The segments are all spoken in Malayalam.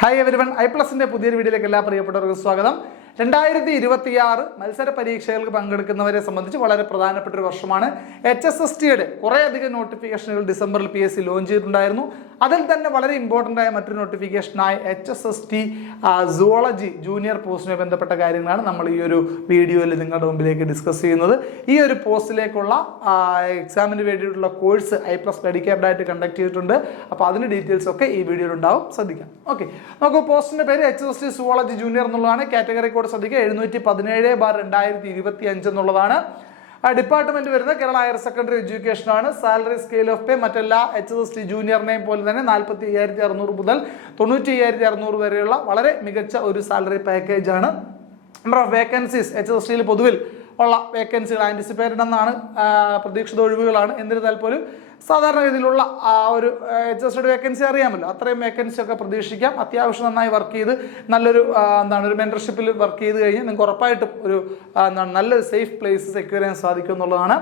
ഹായ് എവരിവൺ, ഐപ്ലസിന്റെ പുതിയൊരു വീഡിയോയിലേക്ക് എല്ലാ പ്രിയപ്പെട്ടവർക്കും സ്വാഗതം. 2026 മത്സര പരീക്ഷകൾക്ക് പങ്കെടുക്കുന്നവരെ സംബന്ധിച്ച് വളരെ പ്രധാനപ്പെട്ട ഒരു വർഷമാണ്. HSSTയുടെ കുറേയധികം നോട്ടിഫിക്കേഷനുകൾ ഡിസംബറിൽ PSC ലോഞ്ച് ചെയ്തിട്ടുണ്ടായിരുന്നു. അതിൽ തന്നെ വളരെ ഇമ്പോർട്ടൻ്റ് ആയ മറ്റൊരു നോട്ടിഫിക്കേഷനായ HSST സുവോളജി ജൂനിയർ പോസ്റ്റുമായി ബന്ധപ്പെട്ട കാര്യങ്ങളാണ് നമ്മൾ ഈ ഒരു വീഡിയോയിൽ നിങ്ങളുടെ മുമ്പിലേക്ക് ഡിസ്കസ് ചെയ്യുന്നത്. ഈ ഒരു പോസ്റ്റിലേക്കുള്ള എക്സാമിന് വേണ്ടിയിട്ടുള്ള കോഴ്സ് ഐപ്ലസ് ഡെഡിക്കേറ്റഡ് ആയിട്ട് കണ്ടക്ട് ചെയ്തിട്ടുണ്ട്. അപ്പോൾ അതിൻ്റെ ഡീറ്റെയിൽസ് ഒക്കെ ഈ വീഡിയോയിൽ ഉണ്ടാവും, ശ്രദ്ധിക്കാം. ഓക്കെ, നമുക്ക് പോസ്റ്റിന്റെ പേര് HSST സുവോളജി ജൂനിയർ എന്നുള്ളതാണ്. കാറ്റഗറി കോഡ് ശ്രദ്ധിക്കുക, 717/2025 എന്നുള്ളതാണ്. ഡിപ്പാർട്ട്മെന്റ് വരുന്നത് കേരള ഹയർ സെക്കൻഡറി എഡ്യൂക്കേഷൻ ആണ്. സാലറി സ്കെയിൽ ഓഫ് പേ മറ്റെല്ലാ HSST ജൂനിയറിനെയും പോലെ തന്നെ 45,600 മുതൽ 95,600 വരെയുള്ള വളരെ മികച്ച ഒരു സാലറി പാക്കേജ് ആണ്. നമ്പർ ഓഫ് വേക്കൻസീസ് HSSTയിൽ പൊതുവിൽ ഉള്ള വേക്കൻസികൾ ആൻറ്റിസിപ്പേറ്റഡ് എന്നാണ്, പ്രതീക്ഷിത ഒഴിവുകളാണ്. എന്നിരുന്നാൽ പോലും സാധാരണഗതിയിലുള്ള ഒരു HSST വേക്കൻസി അറിയാമല്ലോ, അത്രയും വേക്കൻസി ഒക്കെ പ്രതീക്ഷിക്കാം. അത്യാവശ്യം നന്നായി വർക്ക് ചെയ്ത് നല്ലൊരു ഒരു മെൻറ്റർഷിപ്പിൽ വർക്ക് ചെയ്ത് കഴിഞ്ഞാൽ നിങ്ങൾക്ക് ഉറപ്പായിട്ടും ഒരു നല്ലൊരു സേഫ് പ്ലേസ് സെക്യൂർ ചെയ്യാൻ സാധിക്കും എന്നുള്ളതാണ്.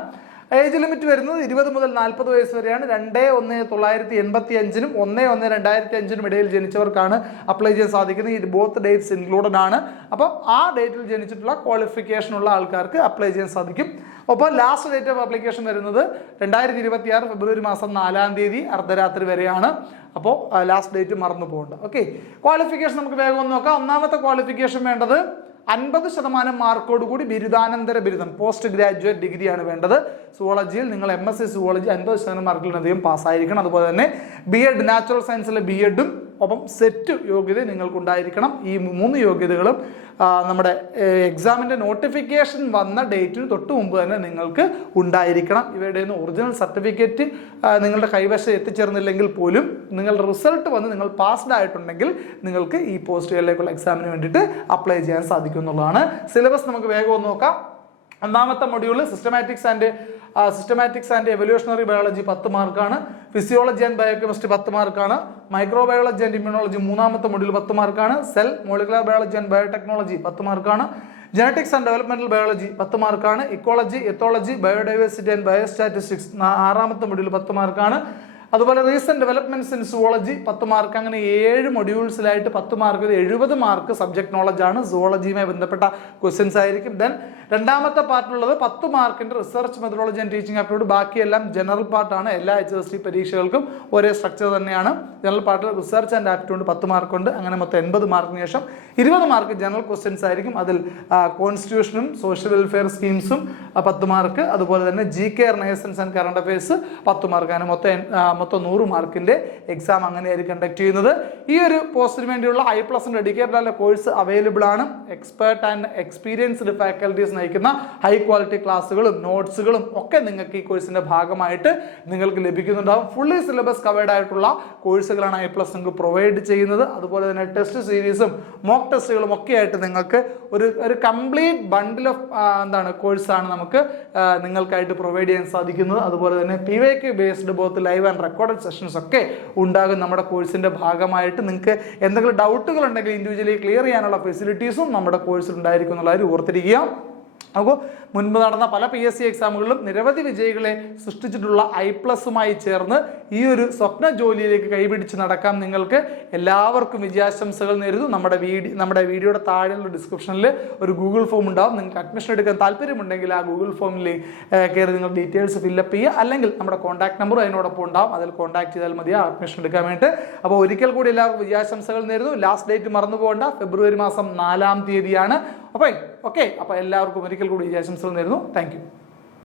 ഏജ് ലിമിറ്റ് വരുന്നത് 20 മുതൽ 40 വയസ്സ് വരെയാണ്. 2/1/1985 1/1/2005 ഇടയിൽ ജനിച്ചവർക്കാണ് അപ്ലൈ ചെയ്യാൻ സാധിക്കുന്നത്. ഈ ബോത്ത് ഡേറ്റ്സ് ഇൻക്ലൂഡഡ് ആണ്. അപ്പോൾ ആ ഡേറ്റിൽ ജനിച്ചിട്ടുള്ള ക്വാളിഫിക്കേഷൻ ഉള്ള ആൾക്കാർക്ക് അപ്ലൈ ചെയ്യാൻ സാധിക്കും. ഒപ്പം ലാസ്റ്റ് ഡേറ്റ് ഓഫ് ആപ്ലിക്കേഷൻ വരുന്നത് 2026 ഫെബ്രുവരി മാസം 4-ാം തീയതി അർദ്ധരാത്രി വരെയാണ്. അപ്പോൾ ലാസ്റ്റ് ഡേറ്റ് മറന്നു പോകണ്ട. ഓക്കെ, ക്വാളിഫിക്കേഷൻ നമുക്ക് വേഗം ഒന്ന് നോക്കാം. ഒന്നാമത്തെ ക്വാളിഫിക്കേഷൻ വേണ്ടത് 50% മാർക്കോട് കൂടി ബിരുദാനന്തര ബിരുദം, പോസ്റ്റ് ഗ്രാജുവേറ്റ് ഡിഗ്രിയാണ് വേണ്ടത്. സുവോളജിയിൽ നിങ്ങൾ MSc സുവോളജി 50% മാർക്കിലധികം പാസ്സായിരിക്കണം. അതുപോലെ തന്നെ BEd നാച്ചുറൽ സയൻസിലെ BEdും ഒപ്പം സെറ്റ് യോഗ്യത നിങ്ങൾക്കുണ്ടായിരിക്കണം. ഈ 3 യോഗ്യതകളും നമ്മുടെ എക്സാമിൻ്റെ നോട്ടിഫിക്കേഷൻ വന്ന ഡേറ്റിന് തൊട്ട് മുമ്പ് തന്നെ നിങ്ങൾക്ക് ഉണ്ടായിരിക്കണം. ഇവയുടെ ഒറിജിനൽ സർട്ടിഫിക്കറ്റ് നിങ്ങളുടെ കൈവശം എത്തിച്ചേർന്നില്ലെങ്കിൽ പോലും നിങ്ങളുടെ റിസൾട്ട് വന്ന് നിങ്ങൾ പാസ്ഡ് ആയിട്ടുണ്ടെങ്കിൽ നിങ്ങൾക്ക് ഈ പോസ്റ്റുകളിലേക്കുള്ള എക്സാമിന് വേണ്ടിയിട്ട് അപ്ലൈ ചെയ്യാൻ സാധിക്കും എന്നുള്ളതാണ്. സിലബസ് നമുക്ക് വേഗം ഒന്ന് നോക്കാം. ഒന്നാമത്തെ module systematics and evolutionary biology 10 മാർക്കാണ്. ഫിസിയോളജി ആൻഡ് ബയോകെമിസ്ട്രി 10 മാർക്കാണ്. മൈക്രോബയോളജി ആൻഡ് ഇമ്മ്യൂണോളജി 3ാമത്തെ മൊഡ്യൂൾ 10 മാർക്കാണ്. Cell molecular biology and biotechnology 10 മാർക്കാണ്. ജനറ്റിക്സ് ആൻഡ് ഡെവലപ്മെന്റൽ ബയോളജി 10 മാർക്കാണ്. Ecology, ethology, biodiversity and biostatistics 6ാമത്തെ മൊഡ്യൂൾ 10 മാർക്കാണ്. അതുപോലെ recent developments in zoology 10 mark. അങ്ങനെ 7 മൊഡ്യൂൾസിലായിട്ട് 10 മാർക്ക്, 70 മാർക്ക് സബ്ജക്ട് നോളജ് ആണ്. സുവോളജിയുമായി ബന്ധപ്പെട്ട ക്വസ്റ്റ്യൻസ് ആയിരിക്കും. ദെൻ രണ്ടാമത്തെ പാർട്ടിലുള്ളത് 10 മാർക്കിന്റെ research methodology and teaching aptitude. ബാക്കിയെല്ലാം ജനറൽ പാർട്ടാണ്. എല്ലാ HSST പരീക്ഷകൾക്കും ഒരേ സ്ട്രക്ചർ തന്നെയാണ്. ജനറൽ പാർട്ടിൽ റിസർച്ച് ആൻഡ് ആപ്റ്റിറ്റ്യൂഡ് 10 മാർക്കുണ്ട്. അങ്ങനെ മൊത്തം 80 മാർക്കിന് ശേഷം 20 മാർക്ക് ജനറൽ ക്വസ്റ്റ്യൻസ് ആയിരിക്കും. അതിൽ കോൺസ്റ്റിറ്റ്യൂഷനും സോഷ്യൽ വെൽഫെയർ സ്കീംസും 10 മാർക്ക്. അതുപോലെ തന്നെ GK renaissance and current affairs 10 mark. അങ്ങനെ മൊത്തം 100 മാർക്കിന്റെ എക്സാം അങ്ങനെയായിരിക്കും കണ്ടക്ട് ചെയ്യുന്നത്. ഈ ഒരു പോസ്റ്റിന് വേണ്ടിയുള്ള ഐപ്ലസിന്റെ ഡെഡിക്കേറ്റഡ് കോഴ്സ് അവൈലബിൾ ആണ്. എക്സ്പേർട്ട് ആൻഡ് എക്സ്പീരിയൻസ്ഡ് ഫാക്കൽറ്റീസ് നയിക്കുന്ന ഹൈ ക്വാളിറ്റി ക്ലാസ്സുകളും നോട്ട്സുകളും ഒക്കെ നിങ്ങൾക്ക് ഈ കോഴ്സിന്റെ ഭാഗമായിട്ട് നിങ്ങൾക്ക് ലഭിക്കുന്നുണ്ടാവും. ഫുള്ളി സിലബസ് കവേർഡ് ആയിട്ടുള്ള കോഴ്സുകളാണ് ഐപ്ലസ് നിങ്ങൾക്ക് പ്രൊവൈഡ് ചെയ്യുന്നത്. അതുപോലെ തന്നെ ടെസ്റ്റ് സീരീസും മോക്ക് ടെസ്റ്റുകളും ഒക്കെ ആയിട്ട് നിങ്ങൾക്ക് ഒരു കംപ്ലീറ്റ് ബണ്ടിൽ ഓഫ് കോഴ്സാണ് നമുക്ക് നിങ്ങൾക്കായിട്ട് പ്രൊവൈഡ് ചെയ്യാൻ സാധിക്കുന്നത്. അതുപോലെ തന്നെ PYQ based both live and recorded sessions ഒക്കെ ഉണ്ടാകും നമ്മുടെ കോഴ്സിന്റെ ഭാഗമായിട്ട്. നിങ്ങൾക്ക് എന്തെങ്കിലും ഡൗട്ടുകൾ ഉണ്ടെങ്കിൽ ഇൻഡിവിജ്വലി ക്ലിയർ ചെയ്യാനുള്ള ഫെസിലിറ്റീസും നമ്മുടെ കോഴ്സിൽ ഉണ്ടായിരിക്കും എന്നുള്ള കാര്യം ഓർത്തിരിക്കുക. അപ്പോൾ മുൻപ് നടന്ന പല PSC എക്സാമുകളിലും നിരവധി വിജയികളെ സൃഷ്ടിച്ചിട്ടുള്ള ഐപ്ലസുമായി ചേർന്ന് ഈ ഒരു സ്വപ്ന ജോലിയിലേക്ക് കൈപിടിച്ച് നടക്കാം. നിങ്ങൾക്ക് എല്ലാവർക്കും വിജയാശംസകൾ നേരുന്നു. നമ്മുടെ വീഡിയോയുടെ താഴെയുള്ള ഡിസ്ക്രിപ്ഷനിൽ ഒരു ഗൂഗിൾ ഫോം ഉണ്ടാവും. നിങ്ങൾക്ക് അഡ്മിഷൻ എടുക്കാൻ താല്പര്യമുണ്ടെങ്കിൽ ആ ഗൂഗിൾ ഫോമിൽ കയറി നിങ്ങൾ ഡീറ്റെയിൽസ് ഫില്ലപ്പ് ചെയ്യുക. അല്ലെങ്കിൽ നമ്മുടെ കോൺടാക്ട് നമ്പർ അതിനോടൊപ്പം ഉണ്ടാവും, അതിൽ കോൺടാക്ട് ചെയ്താൽ മതി അഡ്മിഷൻ എടുക്കാൻ വേണ്ടിയിട്ട്. അപ്പോൾ ഒരിക്കൽ കൂടി എല്ലാവർക്കും വിജയാശംസകൾ നേരുന്നു. ലാസ്റ്റ് ഡേറ്റ് മറന്നു പോകേണ്ട, ഫെബ്രുവരി മാസം 4-ാം തീയതിയാണ്. അപ്പോൾ എല്ലാവർക്കും ഒരിക്കൽ കൂടി വിജയാശംസകൾ നേരുന്നു. Thank you.